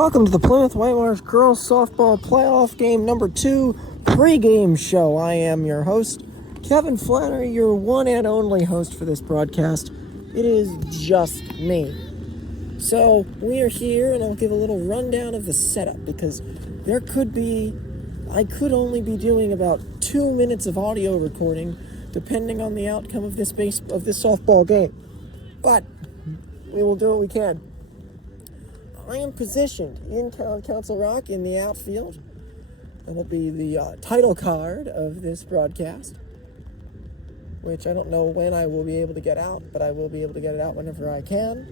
Welcome to the Plymouth Whitemarsh Girls Softball Playoff Game number 2 pregame show. I am your host, Kevin Flannery, your one and only host for this broadcast. It is just me. So we are here, and I'll give a little rundown of the setup because I could only be doing about 2 minutes of audio recording, depending on the outcome of this softball game. But we will do what we can. I am positioned in Council Rock in the outfield. That will be the title card of this broadcast, which I don't know when I will be able to get out, but I will be able to get it out whenever I can.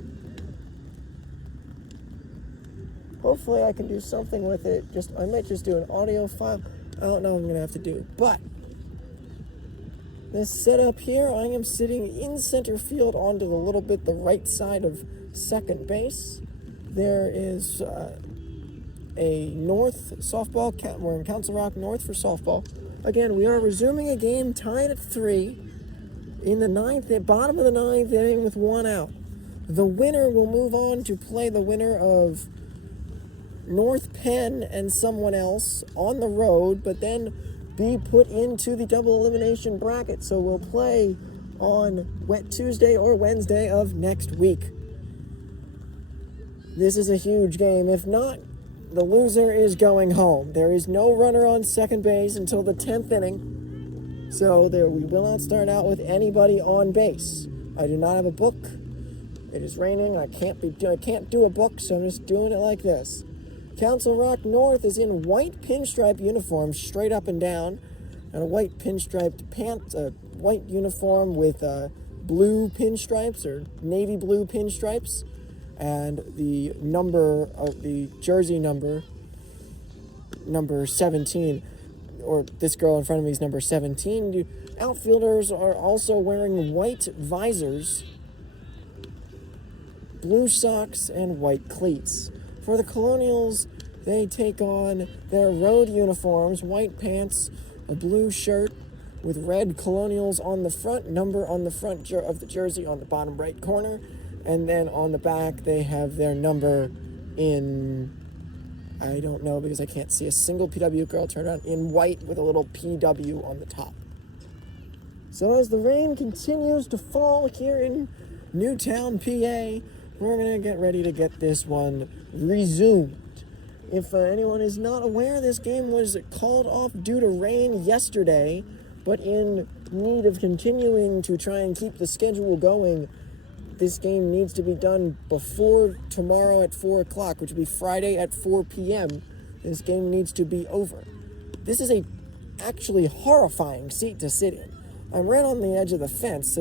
Hopefully I can do something with it. I might just do an audio file. I don't know what I'm going to have to do. But this setup here, I am sitting in center field onto the right side of second base. There is a North softball. We're in Council Rock North for softball. Again, we are resuming a game tied at 3 in the bottom of the ninth inning with 1 out. The winner will move on to play the winner of North Penn and someone else on the road, but then be put into the double elimination bracket. So we'll play on Tuesday or Wednesday of next week. This is a huge game. If not, the loser is going home. There is no runner on second base until the 10th inning. So we will not start out with anybody on base. I do not have a book. It is raining. I can't do a book, so I'm just doing it like this. Council Rock North is in white pinstripe uniforms, straight up and down, and a white pinstriped pants, a white uniform with blue pinstripes or navy blue pinstripes. And the number of the jersey number 17, or this girl in front of me is number 17. Outfielders are also wearing white visors, blue socks, and white cleats. For the Colonials, they take on their road uniforms, white pants, a blue shirt with red Colonials on the front, number on the front of the jersey on the bottom right corner. And then on the back, they have their number in, I don't know because I can't see a single PW girl turn around, in white with a little PW on the top. So as the rain continues to fall here in Newtown, PA, we're going to get ready to get this one resumed. If anyone is not aware, this game was called off due to rain yesterday, but in need of continuing to try and keep the schedule going, this game needs to be done before tomorrow at 4 o'clock, which will be Friday at 4 p.m. This game needs to be over. This is a actually horrifying seat to sit in. I'm right on the edge of the fence,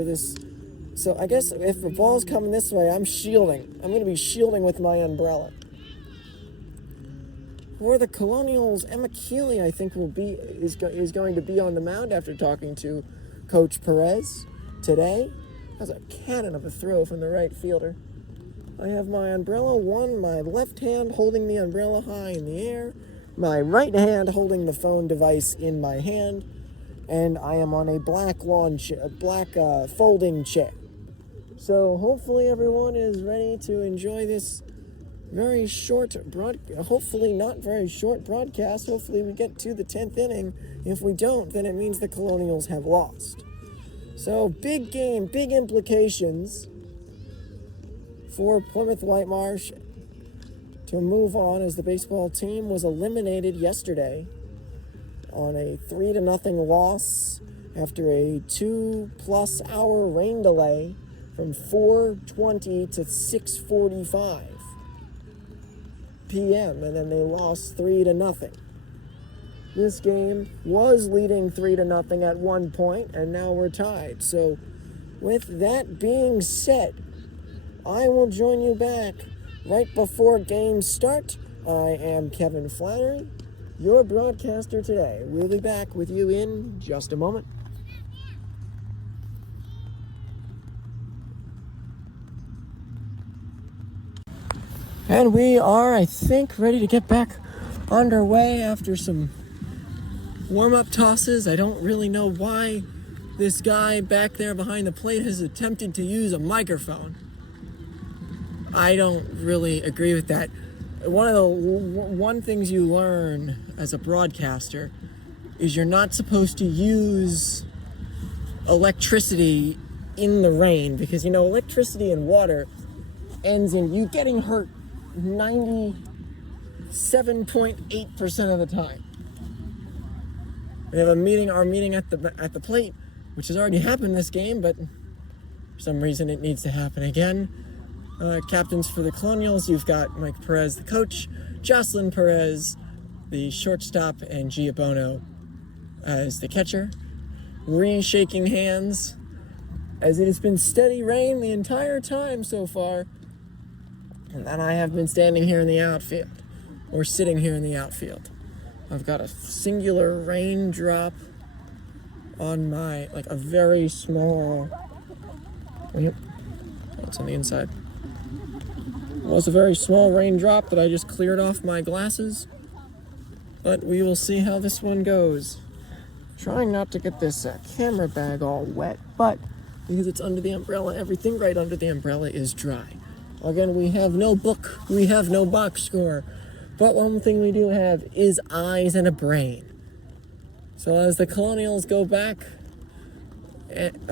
so I guess if the ball's coming this way, I'm shielding. I'm going to be shielding with my umbrella. For the Colonials, Emma Keeley, I think, is going to be on the mound after talking to Coach Perez today. That was a cannon of a throw from the right fielder. I have my umbrella, my left hand holding the umbrella high in the air, my right hand holding the phone device in my hand, and I am on a black folding chair. So hopefully everyone is ready to enjoy this very short hopefully not very short broadcast. Hopefully we get to the 10th inning. If we don't, then it means the Colonials have lost. So, big game, big implications for Plymouth Whitemarsh to move on as the baseball team was eliminated yesterday on a 3-0 loss after a 2+ hour rain delay from 4:20 to 6:45 p.m. and then they lost 3-0. This game was leading 3-0 at one point, and now we're tied. So, with that being said, I will join you back right before games start. I am Kevin Flannery, your broadcaster today. We'll be back with you in just a moment. And we are, I think, ready to get back underway after some warm-up tosses. I don't really know why this guy back there behind the plate has attempted to use a microphone. I don't really agree with that. one things you learn as a broadcaster is you're not supposed to use electricity in the rain, because electricity and water ends in you getting hurt 97.8% of the time. We have our meeting at the plate, which has already happened this game, but for some reason it needs to happen again. Captains for the Colonials, you've got Mike Perez, the coach, Jocelyn Perez, the shortstop, and Gia Bono as the catcher. Shaking hands, as it has been steady rain the entire time so far, and then I have been standing here in the outfield, or sitting here in the outfield. I've got a singular raindrop on my, a very small, it's on the inside. It was a very small raindrop that I just cleared off my glasses, but we will see how this one goes. Trying not to get this camera bag all wet, but because it's under the umbrella, everything right under the umbrella is dry. Again, we have no book, we have no box score, but one thing we do have is eyes and a brain. So as the Colonials go back,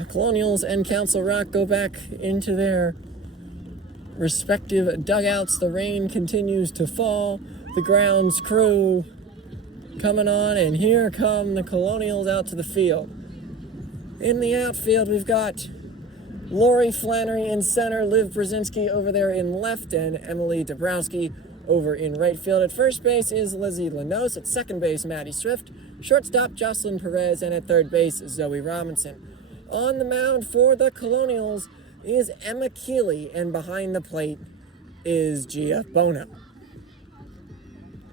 Colonials and Council Rock go back into their respective dugouts, the rain continues to fall, the grounds crew coming on, and here come the Colonials out to the field. In the outfield, we've got Lori Flannery in center, Liv Brzezinski over there in left, and Emily Dabrowski over in right field. At first base is Lizzie Lanos. At second base, Maddie Swift. Shortstop, Jocelyn Perez. And at third base, Zoe Robinson. On the mound for the Colonials is Emma Keeley, and behind the plate is Gia Bono.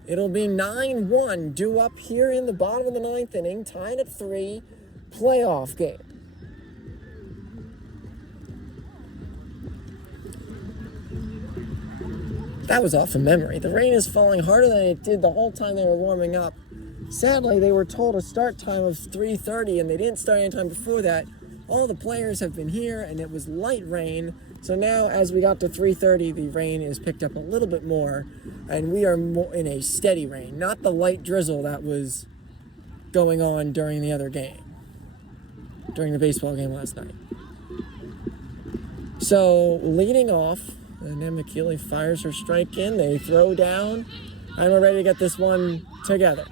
It'll be 9-1 due up here in the bottom of the ninth inning, tied at 3, playoff game. That was off of memory. The rain is falling harder than it did the whole time they were warming up. Sadly, they were told a start time of 3:30, and they didn't start any time before that. All the players have been here, and it was light rain. So now, as we got to 3:30, the rain is picked up a little bit more, and we are in a steady rain, not the light drizzle that was going on during the other game, during the baseball game last night. So, leading off, and Emma Keeley fires her strike in. They throw down, and we're ready to get this one together.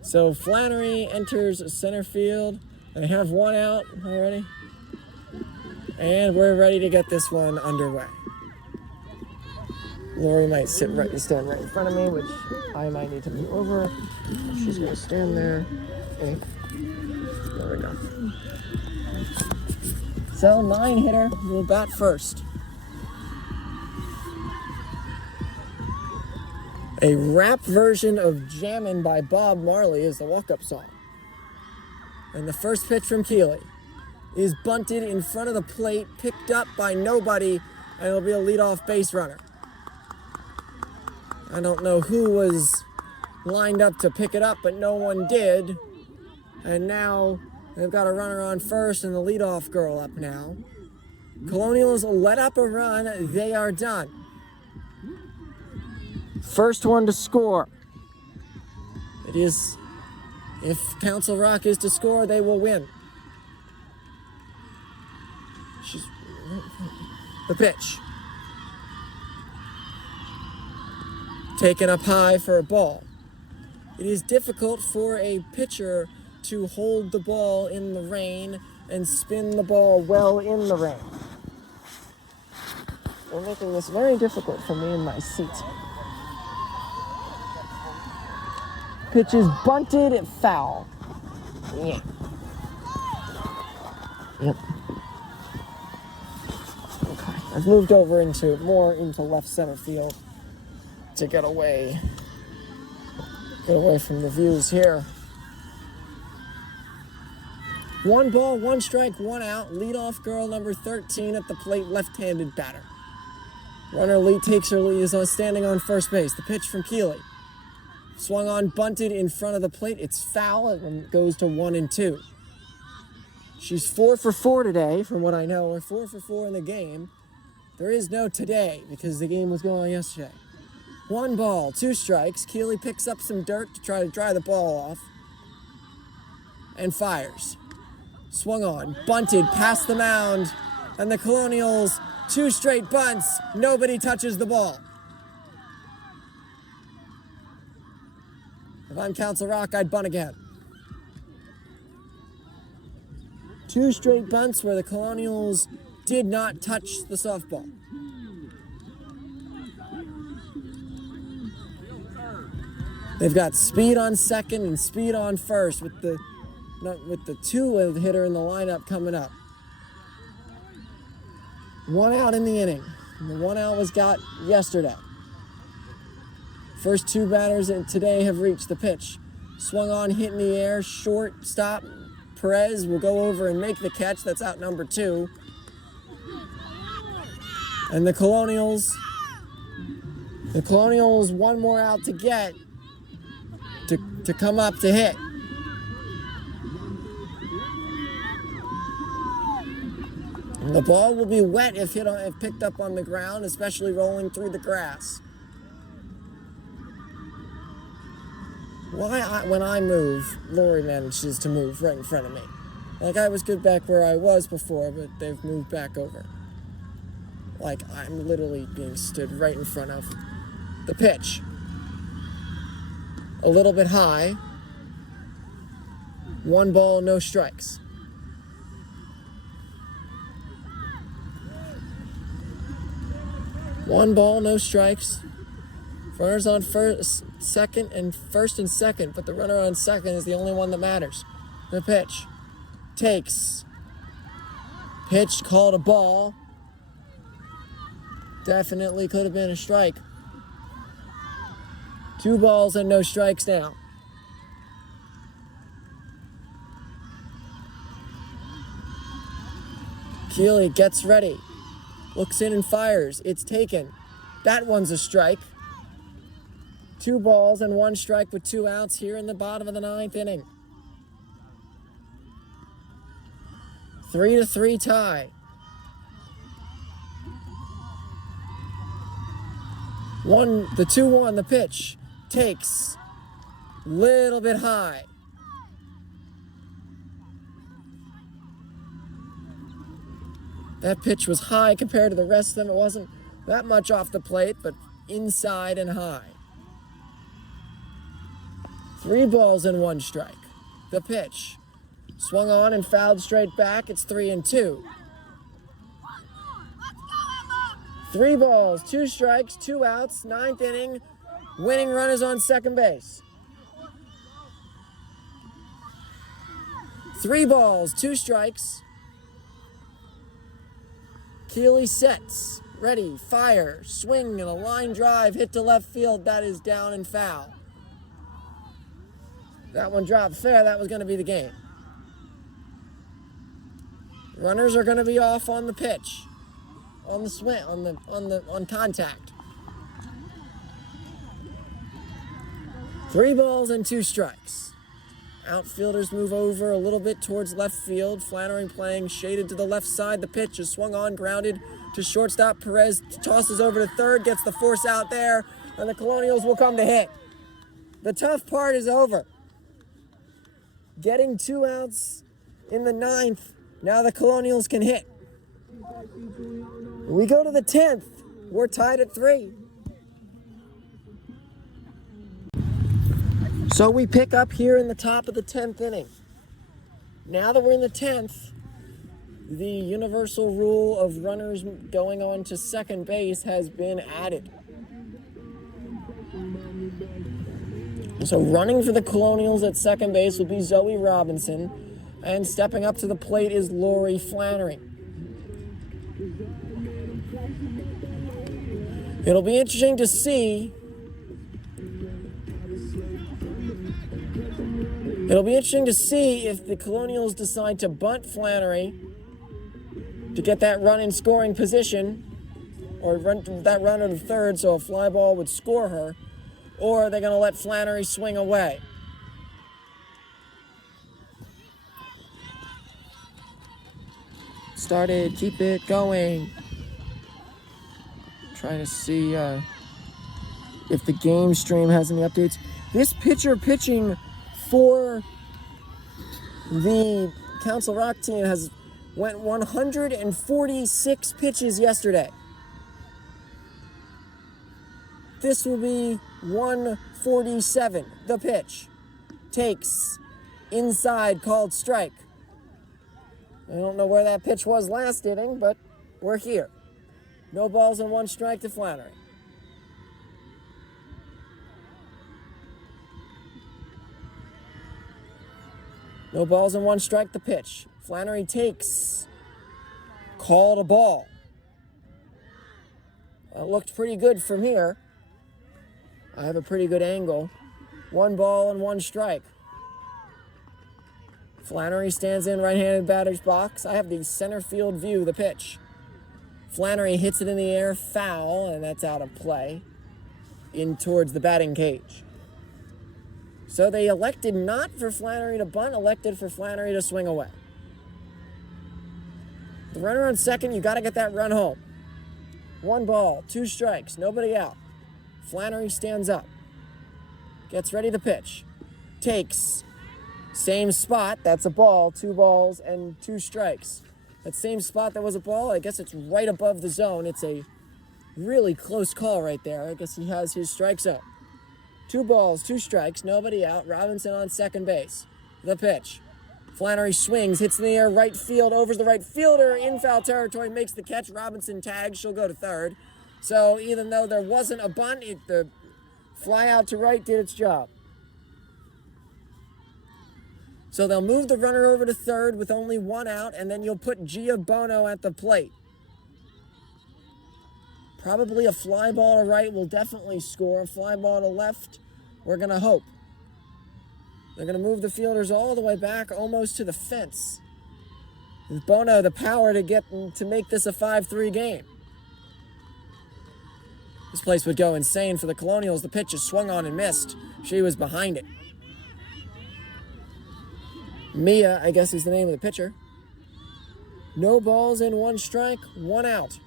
So, Flannery enters center field. They have one out already. And we're ready to get this one underway. Lori might stand right in front of me, which I might need to move over. She's going to stand there. Okay. There we go. So, 9-hitter will bat first. A rap version of Jammin' by Bob Marley is the walk-up song. And the first pitch from Keeley is bunted in front of the plate, picked up by nobody, and it'll be a leadoff base runner. I don't know who was lined up to pick it up, but no one did. And now they've got a runner on first and the leadoff girl up now. Colonials let up a run. They are done. First one to score. It is, if Council Rock is to score, they will win. The pitch. Taken up high for a ball. It is difficult for a pitcher to hold the ball in the rain and spin the ball well in the rain. They're making this very difficult for me in my seat. Pitch is bunted at foul. Yeah. Yep. Okay. I've moved over into left center field to get away from the views here. 1 ball, 1 strike, 1 out. Leadoff girl number 13 at the plate, left-handed batter. Runner lead takes her lead, is standing on first base. The pitch from Keeley. Swung on, bunted in front of the plate. It's foul and goes to 1-2. She's 4 for 4 today, from what I know, or 4 for 4 in the game. There is no today because the game was going on yesterday. 1 ball, 2 strikes. Keeley picks up some dirt to try to dry the ball off and fires. Swung on, bunted past the mound, and the Colonials, 2 straight bunts. Nobody touches the ball. If I'm Council Rock, I'd bunt again. 2 straight bunts where the Colonials did not touch the softball. They've got speed on second and speed on first with the 2 hitter in the lineup coming up. 1 out in the inning. And the 1 out was got yesterday. First 2 batters today have reached the pitch. Swung on, hit in the air, short, stop. Perez will go over and make the catch. That's out number 2. And the Colonials, 1 more out to get to come up to hit. And the ball will be wet if picked up on the ground, especially rolling through the grass. When I move, Lori manages to move right in front of me. Like I was good back where I was before, but they've moved back over. Like I'm literally being stood right in front of the pitch. A little bit high. 1 ball, no strikes. One ball, no strikes. Runners on first and second, but the runner on second is the only one that matters. The pitch. Takes. Pitch called a ball. Definitely could have been a strike. 2 balls and no strikes now. Keeley gets ready. Looks in and fires. It's taken. That one's a strike. 2 balls and 1 strike with 2 outs here in the bottom of the 9th inning. 3-3 tie. The 2-1, the pitch. Takes. Little bit high. That pitch was high compared to the rest of them. It wasn't that much off the plate, but inside and high. 3 balls and 1 strike. The pitch. Swung on and fouled straight back. It's 3-2. 3 balls, 2 strikes, 2 outs, 9th inning. Winning run is on second base. 3 balls, 2 strikes. Keeley sets, ready, fire, swing, and a line drive hit to left field. That is down and foul. That one dropped fair. That was going to be the game. Runners are going to be off on the pitch, on the swing, on contact. 3 balls and 2 strikes. Outfielders move over a little bit towards left field. Flannery playing shaded to the left side. The pitch is swung on, grounded to shortstop. Perez tosses over to third, gets the force out there, and the Colonials will come to hit. The tough part is over. Getting 2 outs in the 9th. Now the Colonials can hit. We go to the 10th. We're tied at 3. So we pick up here in the top of the 10th inning. Now that we're in the 10th, the universal rule of runners going on to second base has been added. So running for the Colonials at second base will be Zoe Robinson, and stepping up to the plate is Lori Flannery. It'll be interesting to see if the Colonials decide to bunt Flannery to get that run in scoring position, or run that runner to third so a fly ball would score her, or are they going to let Flannery swing away? Started, keep it going. Trying to see if the game stream has any updates. This pitcher pitching for the Council Rock team went 146 pitches yesterday. This will be 147. The pitch takes inside, called strike. I don't know where that pitch was last inning, but we're here. No balls and 1 strike to Flannery. No balls and 1 strike to pitch. Flannery takes. Called a ball. It looked pretty good from here. I have a pretty good angle. 1 ball and 1 strike. Flannery stands in right-handed batter's box. I have the center field view, the pitch. Flannery hits it in the air, foul, and that's out of play. In towards the batting cage. So they elected not for Flannery to bunt, elected for Flannery to swing away. The runner on second, you got to get that run home. 1 ball, 2 strikes, nobody out. Flannery stands up. Gets ready to pitch. Takes. Same spot, that's a ball, 2 balls and 2 strikes. That same spot that was a ball, I guess it's right above the zone. It's a really close call right there. I guess he has his strike zone. 2 balls, 2 strikes, nobody out. Robinson on second base. The pitch. Flannery swings, hits in the air, right field, overs the right fielder, in foul territory, makes the catch. Robinson tags, she'll go to third. So even though there wasn't a bunt, the fly out to right did its job. So they'll move the runner over to third with only 1 out, and then you'll put Gia Bono at the plate. Probably a fly ball to right will definitely score. A fly ball to left, we're going to hope. They're going to move the fielders all the way back, almost to the fence. With Bono the power to make this a 5-3 game. This place would go insane for the Colonials. The pitch is swung on and missed. She was behind it. Mia, I guess is the name of the pitcher. No balls and 1 strike, 1 out.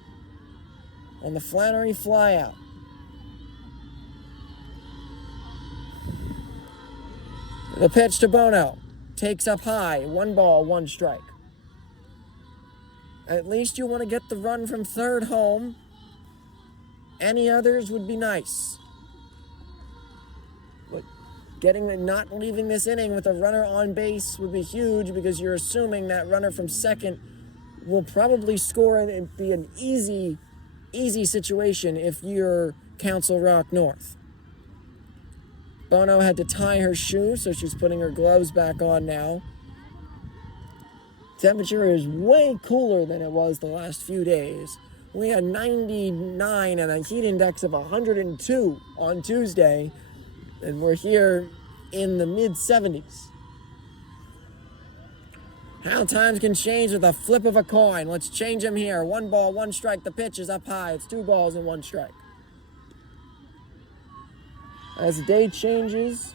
On the Flannery fly out. The pitch to Bono. Takes up high. 1 ball, 1 strike. At least you want to get the run from third home. Any others would be nice. But not leaving this inning with a runner on base would be huge because you're assuming that runner from second will probably score and it'd be an easy situation if you're Council Rock North. Bono had to tie her shoe, so she's putting her gloves back on now. Temperature is way cooler than it was the last few days. We had 99 and a heat index of 102 on Tuesday, and we're here in the mid-70s. How times can change with a flip of a coin. Let's change them here. 1 ball, 1 strike. The pitch is up high. It's 2 balls and 1 strike. As the day changes,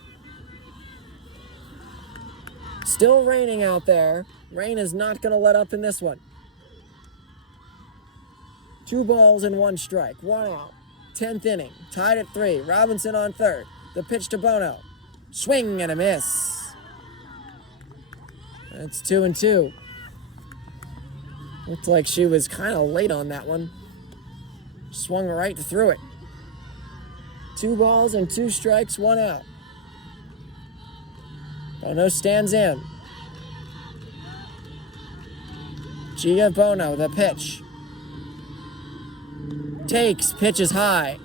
still raining out there. Rain is not going to let up in this one. 2 balls and 1 strike. 1 out. 10th inning. Tied at 3. Robinson on third. The pitch to Bono. Swing and a miss. That's 2-2. Looked like she was kind of late on that one. Swung right through it. 2 balls and 2 strikes, 1 out. Bono stands in. Gia Bono, the pitch. Takes, pitches high.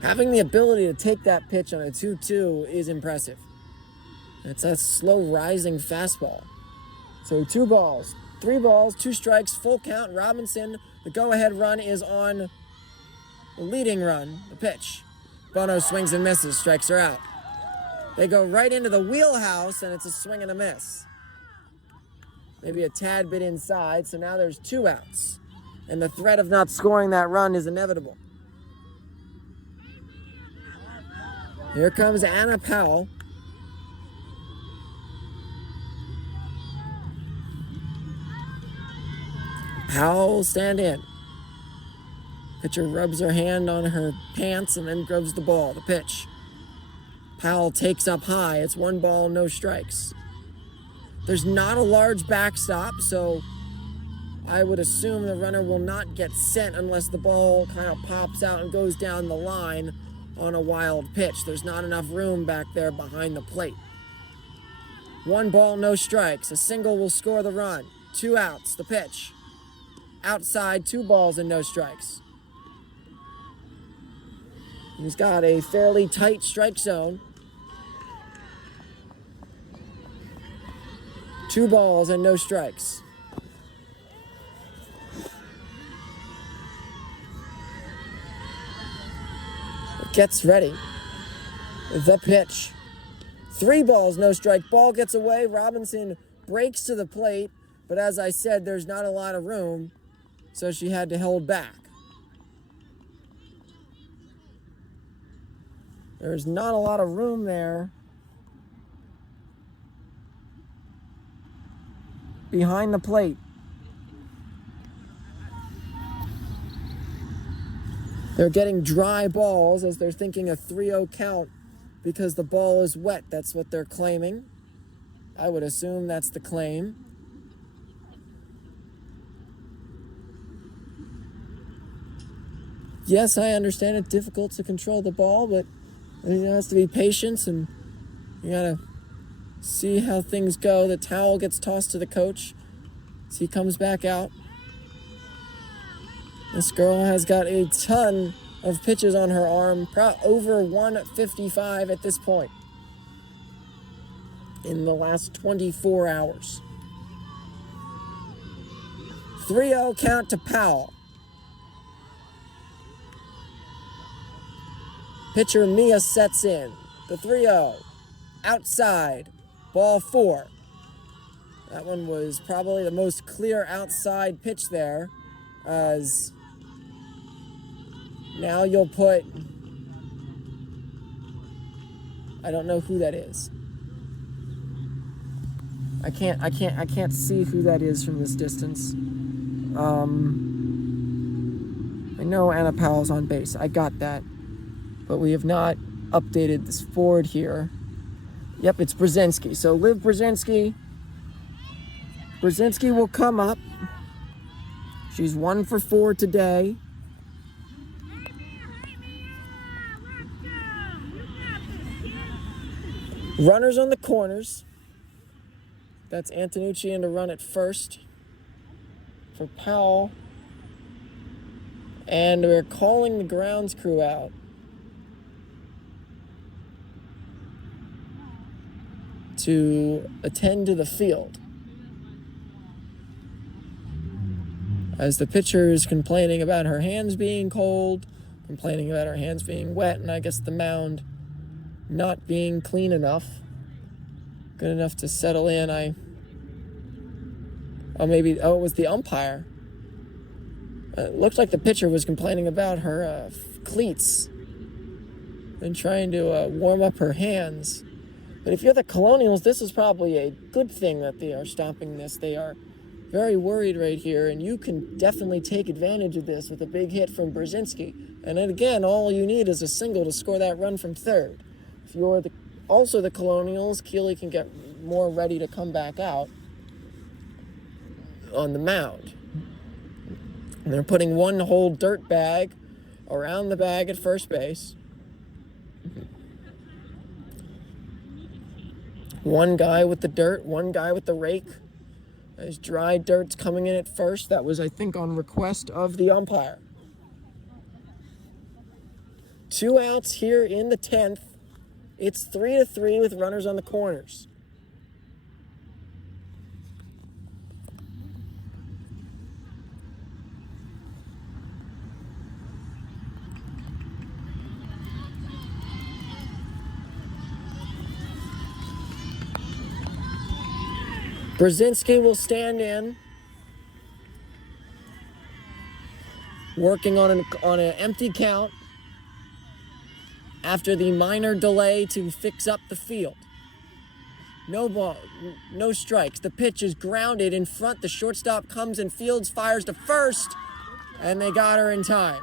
Having the ability to take that pitch on a 2-2 is impressive. It's a slow rising fastball. So 2 balls, 3 balls, 2 strikes, full count. Robinson, the go-ahead run is on the leading run, the pitch. Bono swings and misses, strikes her out. They go right into the wheelhouse, and it's a swing and a miss. Maybe a tad bit inside, so now there's 2 outs. And the threat of not scoring that run is inevitable. Here comes Anna Powell. Powell will stand in. Pitcher rubs her hand on her pants and then grabs the ball. The pitch. Powell takes up high. It's 1 ball, no strikes. There's not a large backstop, so I would assume the runner will not get sent unless the ball kind of pops out and goes down the line on a wild pitch. There's not enough room back there behind the plate. 1 ball, no strikes. A single will score the run. 2 outs. The pitch. Outside, 2 balls and no strikes. He's got a fairly tight strike zone. 2 balls and no strikes. Gets ready. The pitch. 3 balls, no strike. Ball gets away. Robinson breaks to the plate, but as I said, there's not a lot of room, so she had to hold back. There's not a lot of room there behind the plate. They're getting dry balls as they're thinking a 3-0 count because the ball is wet. That's what they're claiming. I would assume that's the claim. Yes, I understand it's difficult to control the ball, but there has to be patience, and you gotta see how things go. The towel gets tossed to the coach as he comes back out. This girl has got a ton of pitches on her arm, over 155 at this point in the last 24 hours. 3-0 count to Powell. Pitcher Mia sets in. The 3-0. Outside. Ball 4. That one was probably the most clear outside pitch there, as now you'll put, I don't know who that is. I can't see who that is from this distance. I know Anna Powell's on base. I got that. But we have not updated this board here. Yep, it's Brzezinski. So Liv Brzezinski. Brzezinski will come up. She's 1 for 4 today. Runners on the corners. That's Antonucci in to run at first for Powell. And we're calling the grounds crew out. To attend to the field, as the pitcher is complaining about her hands being cold, complaining about her hands being wet, and I guess the mound not being clean enough, good enough to settle in. It was the umpire. It looked like the pitcher was complaining about her cleats and trying to warm up her hands. But if you're the Colonials, this is probably a good thing that they are stopping this. They are very worried right here, and you can definitely take advantage of this with a big hit from Brzezinski. And then again, all you need is a single to score that run from third. If you're also the Colonials, Keeley can get more ready to come back out on the mound. And they're putting 1 whole dirt bag around the bag at first base. 1 guy with the dirt, 1 guy with the rake. As dry dirt's coming in at first. That was, I think, on request of the umpire. 2 outs here in the 10th. It's 3-3 with runners on the corners. Brzezinski will stand in, working on an empty count after the minor delay to fix up the field. No ball, no strikes. The pitch is grounded in front. The shortstop comes and fields, fires to first, and they got her in time.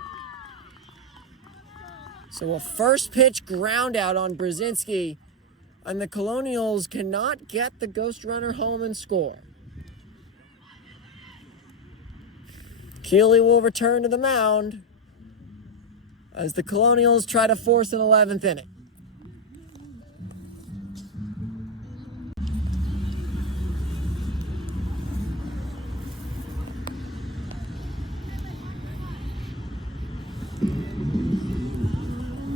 So a first pitch ground out on Brzezinski, and the Colonials cannot get the ghost runner home and score. Keeley will return to the mound as the Colonials try to force an 11th inning.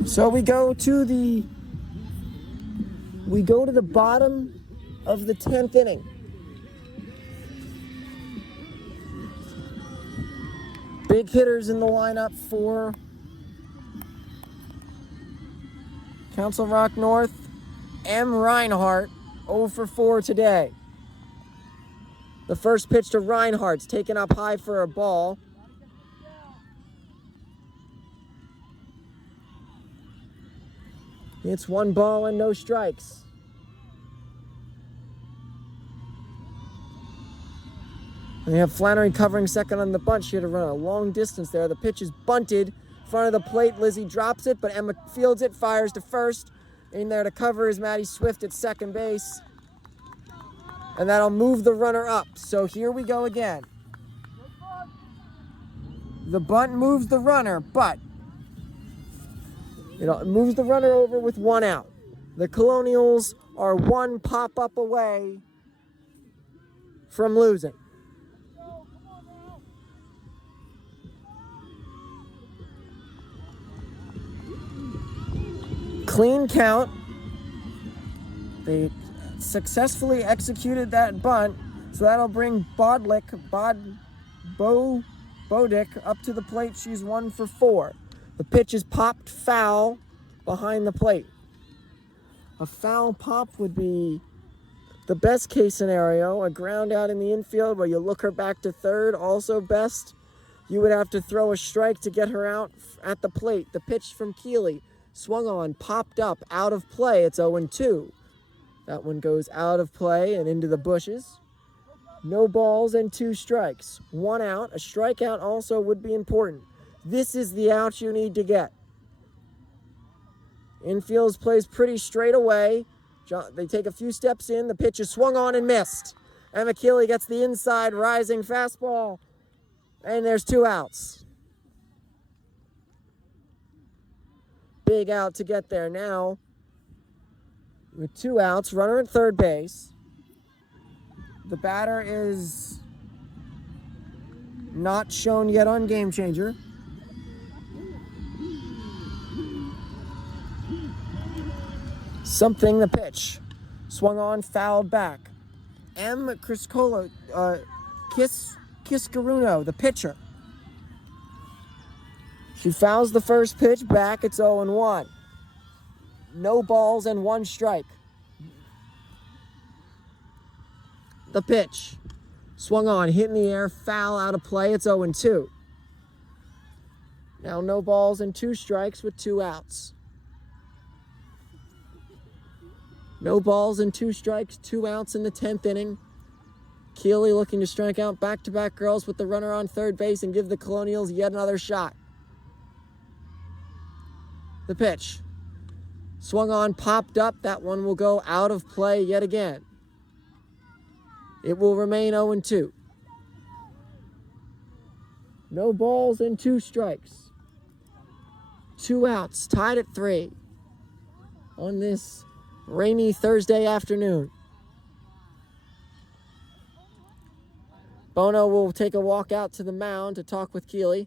So we go to the bottom of the 10th inning. Big hitters in the lineup for Council Rock North. M. Reinhardt, 0 for 4 today. The first pitch to Reinhardt's taken up high for a ball. It's 1 ball and no strikes. And they have Flannery covering second on the bunt. She had to run a long distance there. The pitch is bunted in front of the plate. Lizzie drops it, but Emma fields it, fires to first. In there to cover is Maddie Swift at second base. And that'll move the runner up. So here we go again. The bunt moves the runner, but it moves the runner over with 1 out. The Colonials are 1 pop-up away from losing. Clean count. They successfully executed that bunt, so that'll bring Bodick up to the plate. She's 1 for 4. The pitch is popped foul behind the plate. A foul pop would be the best case scenario. A ground out in the infield where you look her back to third, also best. You would have to throw a strike to get her out at the plate. The pitch from Keeley, swung on, popped up, out of play. It's 0-2. That one goes out of play and into the bushes. No balls and 2 strikes. 1 out. A strikeout also would be important. This is the out you need to get. Infield plays pretty straight away. They take a few steps in. The pitch is swung on and missed. Emma Keeley gets the inside rising fastball. And there's 2 outs. Big out to get there now. With 2 outs, runner at third base. The batter is not shown yet on Game Changer. Something, the pitch. Swung on, fouled back. M. Criscolo, Kiscaruno, the pitcher. She fouls the first pitch back. It's 0-1. No balls and 1 strike. The pitch. Swung on, hit in the air, foul, out of play. It's 0-2. Now no balls and 2 strikes with 2 outs. No balls and 2 strikes, 2 outs in the 10th inning. Keeley looking to strike out back-to-back girls with the runner on third base and give the Colonials yet another shot. The pitch. Swung on, popped up. That one will go out of play yet again. It will remain 0-2. No balls and 2 strikes. 2 outs, tied at 3 on this rainy Thursday afternoon. Bono will take a walk out to the mound to talk with Keeley.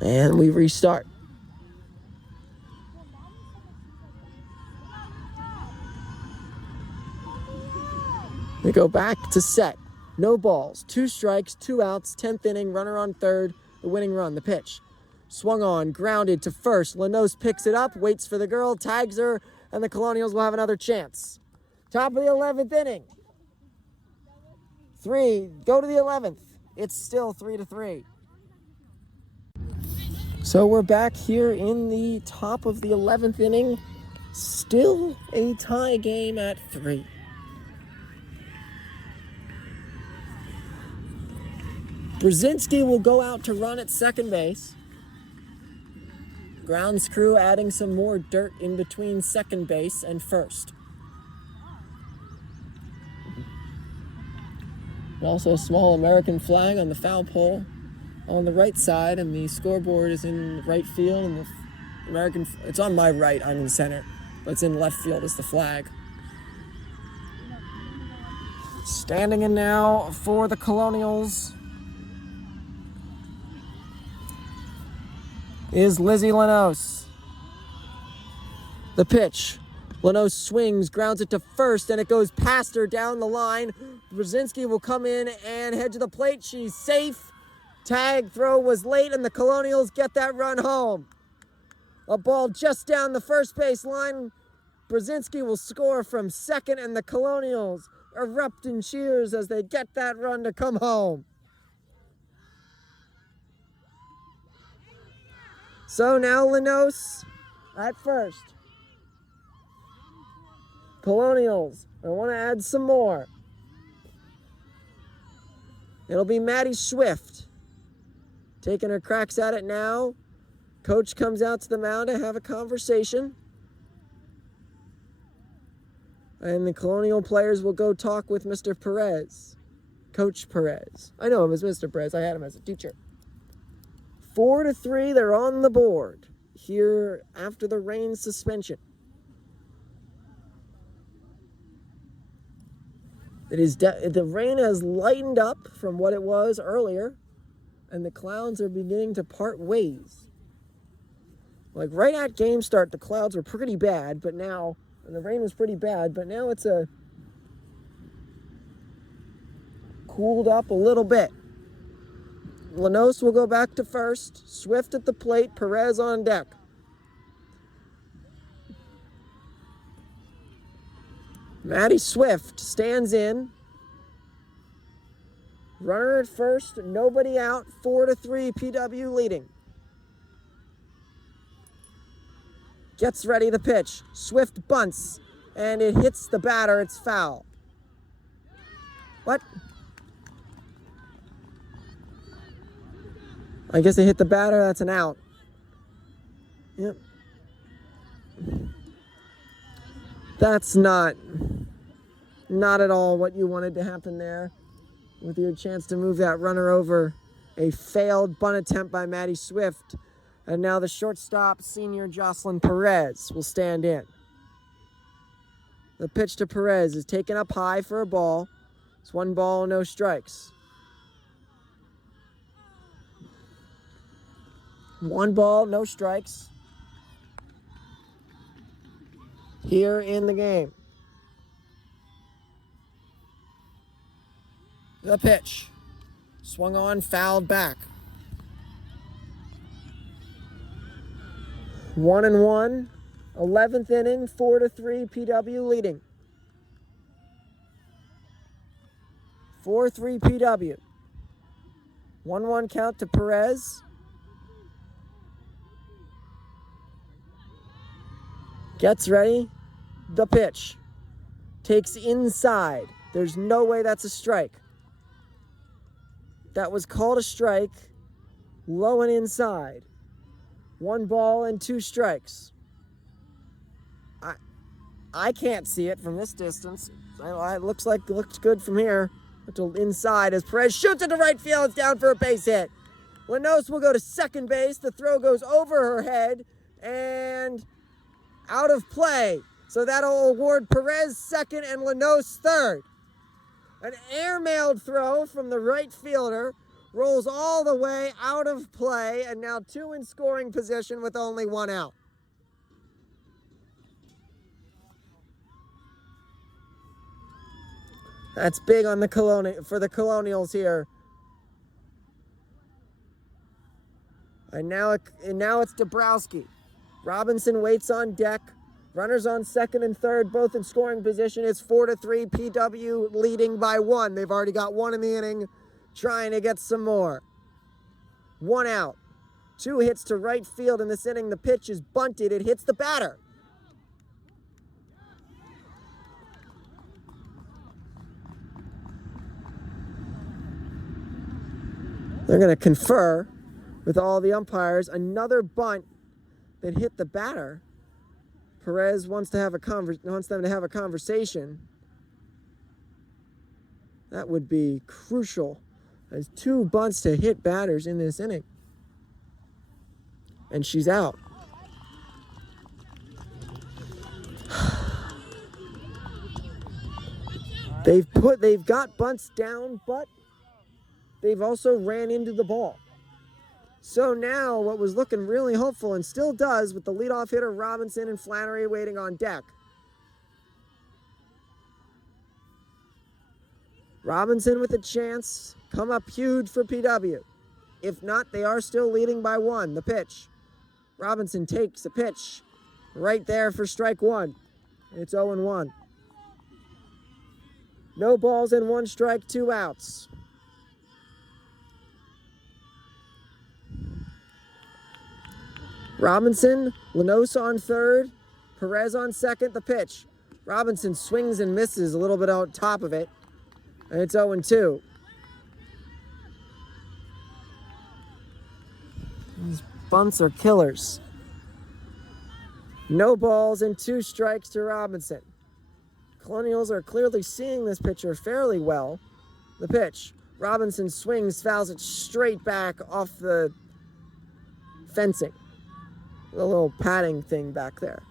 And we restart. We go back to set. No balls, 2 strikes, 2 outs, 10th inning, runner on third, the winning run, the pitch. Swung on, grounded to first. Lanos picks it up, waits for the girl, tags her, and the Colonials will have another chance. Top of the 11th inning. 3, go to the 11th. It's still 3-3. So we're back here in the top of the 11th inning. Still a tie game at 3. Brzezinski will go out to run at second base. Grounds crew adding some more dirt in between second base and first. And also a small American flag on the foul pole on the right side, and the scoreboard is in right field, and the American, it's on my right, I'm in center, but it's in left field is the flag. Standing in now for the Colonials is Lizzie Lanos. The pitch. Lanos swings, grounds it to first, and it goes past her down the line. Brzezinski will come in and head to the plate. She's safe. Tag throw was late, and the Colonials get that run home. A ball just down the first base line. Brzezinski will score from second, and the Colonials erupt in cheers as they get that run to come home. So now Lanos at first. Colonials, I want to add some more. It'll be Maddie Swift taking her cracks at it now. Coach comes out to the mound to have a conversation. And the Colonial players will go talk with Mr. Perez. Coach Perez. I know him as Mr. Perez. I had him as a teacher. 4-3, they're on the board here after the rain suspension. The rain has lightened up from what it was earlier, and the clouds are beginning to part ways. Like right at game start, the clouds were pretty bad, but now, and the rain was pretty bad, but now it's cooled up a little bit. Lanos will go back to first. Swift at the plate. Perez on deck. Maddie Swift stands in. Runner at first. Nobody out. 4-3. PW leading. Gets ready the pitch. Swift bunts. And it hits the batter. It's foul. What? I guess it hit the batter. That's an out. Yep. That's not at all what you wanted to happen there. With your chance to move that runner over. A failed bunt attempt by Maddie Swift. And now the shortstop, senior Jocelyn Perez, will stand in. The pitch to Perez is taken up high for a ball. It's 1 ball, no strikes. 1 ball, no strikes. Here in the game. The pitch. Swung on, fouled back. 1-1. 11th inning, 4-3, PW leading. 4-3 PW. 1-1 count to Perez. Gets ready. The pitch. Takes inside. There's no way that's a strike. That was called a strike. Low and inside. 1 ball and 2 strikes. I can't see it from this distance. It looks good from here. To inside as Perez shoots into right field. It's down for a base hit. Lanos will go to second base. The throw goes over her head and out of play. So that'll award Perez second and Lanos third. An airmailed throw from the right fielder rolls all the way out of play, and now 2 in scoring position with only 1 out. That's big on for the Colonials here. And now it's Dabrowski. Robinson waits on deck. Runners on second and third, both in scoring position. It's 4-3, PW leading by 1. They've already got 1 in the inning, trying to get some more. 1 out. 2 hits to right field in this inning. The pitch is bunted. It hits the batter. They're going to confer with all the umpires. Another bunt that hit the batter. Perez wants them to have a conversation. That would be crucial. There's 2 bunts to hit batters in this inning. And she's out. They've got bunts down, but they've also ran into the ball. So now what was looking really hopeful, and still does, with the leadoff hitter Robinson and Flannery waiting on deck. Robinson with a chance. Come up huge for PW. If not, they are still leading by 1. The pitch. Robinson takes a pitch right there for strike 1. It's 0-1. No balls and 1 strike, 2 outs. Robinson, Llanos on third, Perez on second, the pitch. Robinson swings and misses a little bit on top of it, and it's 0-2. These bunts are killers. No balls and 2 strikes to Robinson. Colonials are clearly seeing this pitcher fairly well. The pitch. Robinson swings, fouls it straight back off the fencing. The little padding thing back there.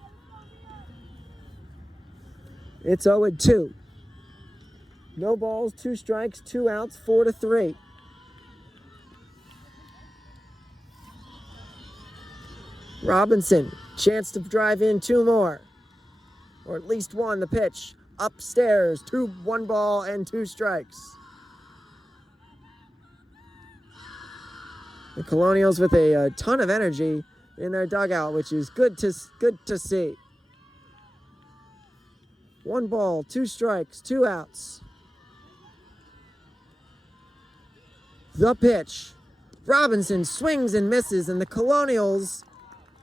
It's 0-2. No balls, 2 strikes, 2 outs, 4-3. Robinson, chance to drive in 2 more. Or at least 1, the pitch. Upstairs, 1 ball and 2 strikes. The Colonials with a ton of energy in their dugout, which is good to see. 1 ball, 2 strikes, 2 outs. The pitch. Robinson swings and misses, and the Colonials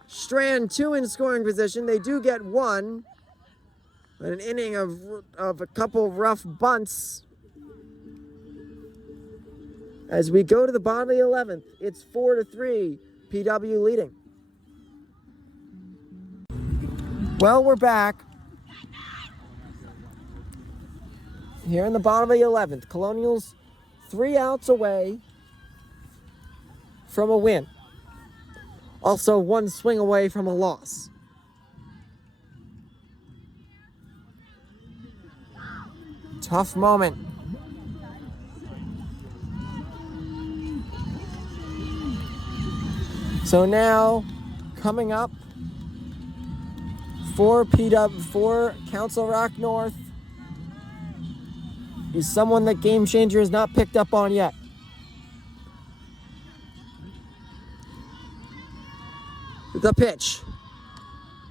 strand 2 in scoring position. They do get 1. An inning of a couple rough bunts. As we go to the bottom of the 11th, it's 4-3, PW leading. Well, we're back. Here in the bottom of the 11th, Colonials 3 outs away from a win. Also 1 swing away from a loss. Tough moment. So now, coming up for Council Rock North is someone that Game Changer has not picked up on yet. The pitch.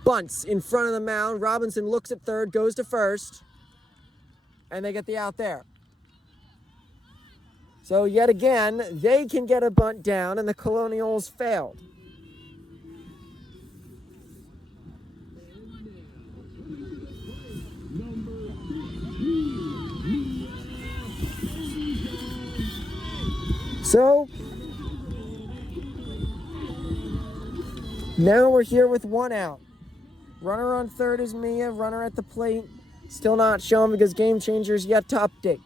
Bunts in front of the mound. Robinson looks at third, goes to first, and they get the out there. So yet again, they can get a bunt down, and the Colonials failed. So now we're here with 1 out. Runner on third is Mia. Runner at the plate. Still not shown because Game Changer's yet to update.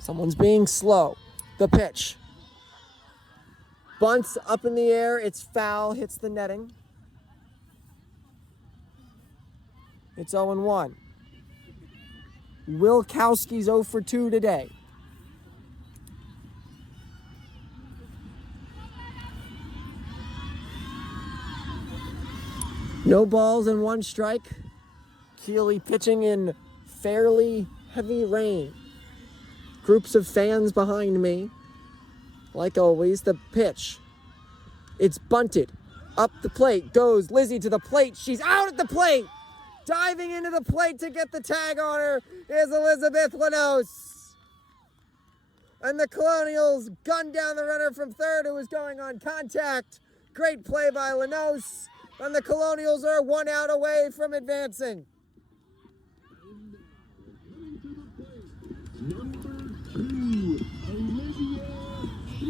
Someone's being slow. The pitch. Bunts up in the air. It's foul. Hits the netting. It's 0-1. Wilkowski's 0 for 2 today. No balls and 1 strike. Keeley pitching in fairly heavy rain. Groups of fans behind me. Like always, the pitch. It's bunted. Up the plate goes Lizzie to the plate. She's out at the plate. Diving into the plate to get the tag on her is Elizabeth Llanos. And the Colonials gun down the runner from third who was going on contact. Great play by Llanos. And the Colonials are 1 out away from advancing.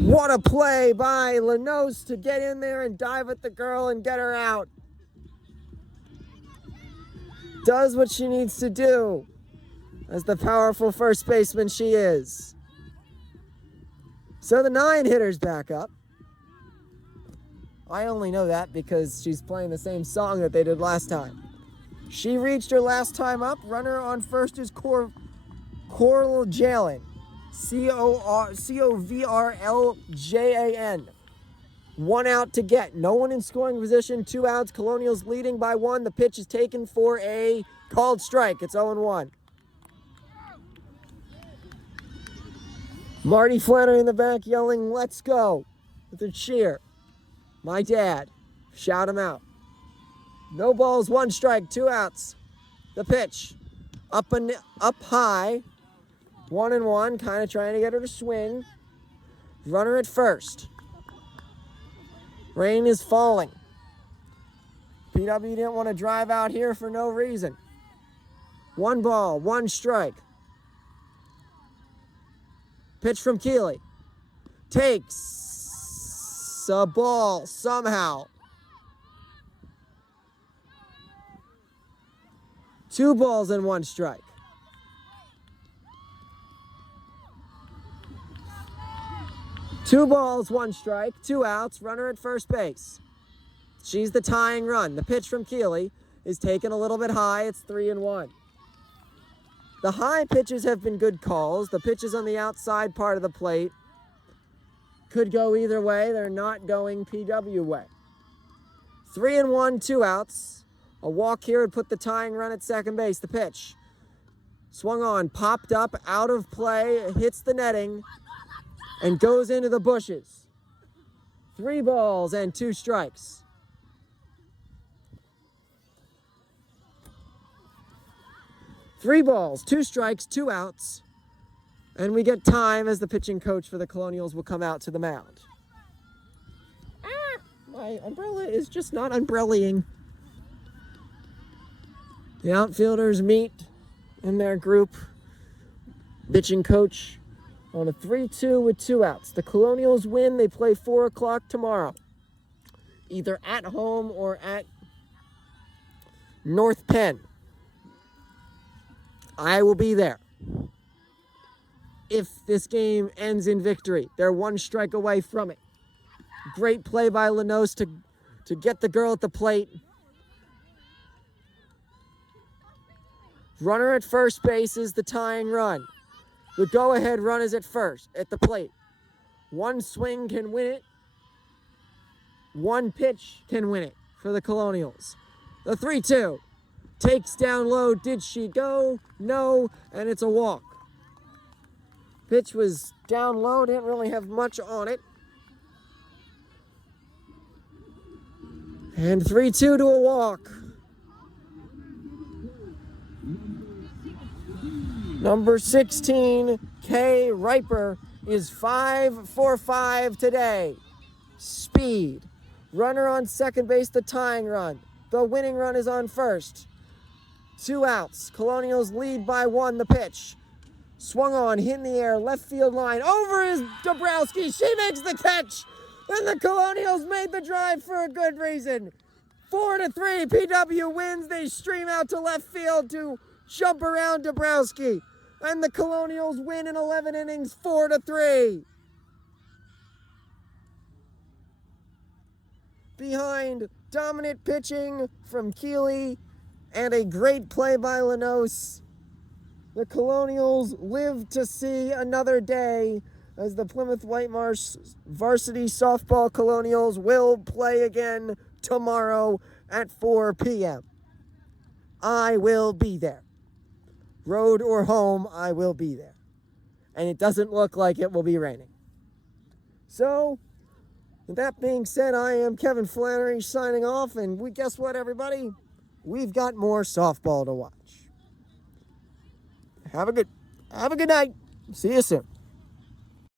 What a play by Lanos to get in there and dive at the girl and get her out. Does what she needs to do as the powerful first baseman she is. So the 9 hitter's back up. I only know that because she's playing the same song that they did last time. She reached her last time up. Runner on first is Coral Jalen. Covrljan. 1 out to get. No one in scoring position. 2 outs. Colonials leading by 1. The pitch is taken for a called strike. It's 0-1. Marty Flannery in the back yelling, "Let's go," with a cheer. My dad. Shout him out. No balls, 1 strike, 2 outs. The pitch. Up high. 1-1. Kind of trying to get her to swing. Runner at first. Rain is falling. PW didn't want to drive out here for no reason. 1 ball, 1 strike. Pitch from Keeley. Takes a ball somehow. 2 balls and 1 strike. Two balls, 1 strike, 2 outs, runner at first base. She's the tying run. The pitch from Keeley is taken a little bit high. It's 3-1. The high pitches have been good calls. The pitches on the outside part of the plate could go either way. They're not going PW way. 3-1, 2 outs. A walk here would put the tying run at second base. The pitch. Swung on, popped up, out of play, hits the netting, and goes into the bushes. 3 balls and 2 strikes. Three balls, 2 strikes, 2 outs. And we get time as the pitching coach for the Colonials will come out to the mound. My umbrella is just not umbrelling. The outfielders meet in their group. Pitching coach on a 3-2 with 2 outs. The Colonials win. They play 4 o'clock tomorrow. Either at home or at North Penn. I will be there. If this game ends in victory, they're 1 strike away from it. Great play by Lanos to get the girl at the plate. Runner at first base is the tying run. The go-ahead run is at first, at the plate. 1 swing can win it. 1 pitch can win it for the Colonials. The 3-2. Takes down low. Did she go? No. And it's a walk. Pitch was down low. Didn't really have much on it. And 3-2 to a walk. Number 16, Kay Riper, is 5 for 5 today. Speed. Runner on second base, the tying run. The winning run is on first. 2 outs. Colonials lead by 1. The pitch. Swung on, hit in the air, left field line. Over is Dabrowski. She makes the catch. And the Colonials made the drive for a good reason. 4-3. PW wins. They stream out to left field to jump around Dabrowski. And the Colonials win in 11 innings, 4-3. Behind dominant pitching from Keeley and a great play by Lanos, the Colonials live to see another day as the Plymouth Whitemarsh varsity softball Colonials will play again tomorrow at 4 p.m. I will be there. Road or home, I will be there. And it doesn't look like it will be raining. So, with that being said, I am Kevin Flannery signing off, and guess what, everybody? We've got more softball to watch. Have a good night. See you soon.